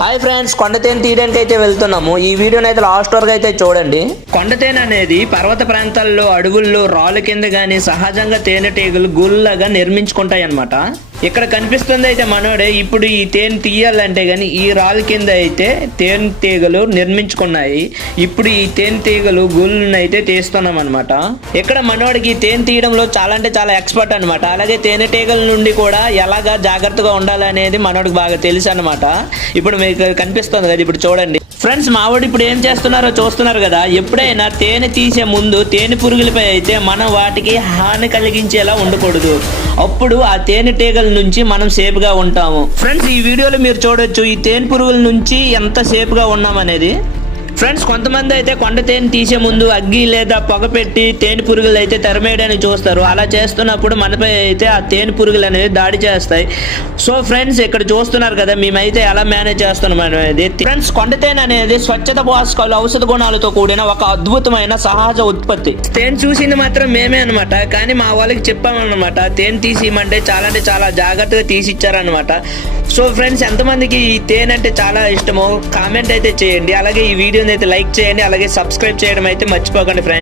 Hi friends, కొండతేనె తీయడానికి అయితే వెళ్తున్నాము. ఈ వీడియోని అయితే లాస్ట్ వరకు అయితే చూడండి. కొండతేనె అనేది పర్వత ప్రాంతాల్లో, అడవుల్లో, రాళ్ళ కింద గానీ సహజంగా తేనెటీగలు గుల్లగా నిర్మించుకుంటాయి అన్నమాట. ఇక్కడ కనిపిస్తుంది అయితే మనోడే. ఇప్పుడు ఈ తేనె తీయాలంటే గానీ ఈ రాళ్ళ కింద అయితే తేనెటీగలు నిర్మించుకున్నాయి. ఇప్పుడు ఈ తేనెటీగలు గుళ్ళను అయితే తీస్తున్నాం అనమాట. ఇక్కడ మనోడికి తేనె తీయడంలో చాలా అంటే చాలా ఎక్స్పర్ట్ అనమాట. అలాగే తేనెటీగల నుండి కూడా ఎలాగా జాగ్రత్తగా ఉండాలనేది మనోడికి బాగా తెలుసు అనమాట. ఇప్పుడు మీకు కనిపిస్తుంది కదా, ఇప్పుడు చూడండి ఫ్రెండ్స్. మావాడు ఇప్పుడు ఏం చేస్తున్నారో చూస్తున్నారు కదా. ఎప్పుడైనా తేనె తీసే ముందు తేనె పురుగులపై అయితే మనం వాటికి హాని కలిగించేలా ఉండకూడదు. అప్పుడు ఆ తేనెటీగల నుంచి మనం సేఫ్ గా ఉంటాము. ఫ్రెండ్స్, ఈ వీడియోలో మీరు చూడొచ్చు ఈ తేనె పురుగుల నుంచి ఎంత సేఫ్ గా ఉన్నామనేది. ఫ్రెండ్స్, కొంతమంది అయితే కొండ తేనె తీసే ముందు అగ్గి లేదా పొగ పెట్టి తేనె పురుగులు అయితే తరిమేయడానికి చూస్తారు. అలా చేస్తున్నప్పుడు మనపై అయితే ఆ తేనె పురుగులు అనేవి దాడి చేస్తాయి. సో ఫ్రెండ్స్, ఇక్కడ చూస్తున్నారు కదా మేమైతే ఎలా మేనేజ్ చేస్తున్నాం అనేది. ఫ్రెండ్స్, కొండ తేనె అనేది స్వచ్ఛత, పోషకాలు, ఔషధ గుణాలతో కూడిన ఒక అద్భుతమైన సహజ ఉత్పత్తి. తేనె చూసింది మాత్రం మేమే అనమాట. కానీ మా వాళ్ళకి చెప్పామన్నమాట, తేనె తీసిమంటే చాలా అంటే చాలా జాగ్రత్తగా తీసిచ్చారనమాట. సో ఫ్రెండ్స్, ఎంతమందికి ఈ తేనె అంటే చాలా ఇష్టమో కామెంట్ అయితే చేయండి. అలాగే ఈ వీడియోని అయితే లైక్ చేయండి. అలాగే సబ్స్క్రైబ్ చేయడం అయితే మర్చిపోకండి ఫ్రెండ్స్.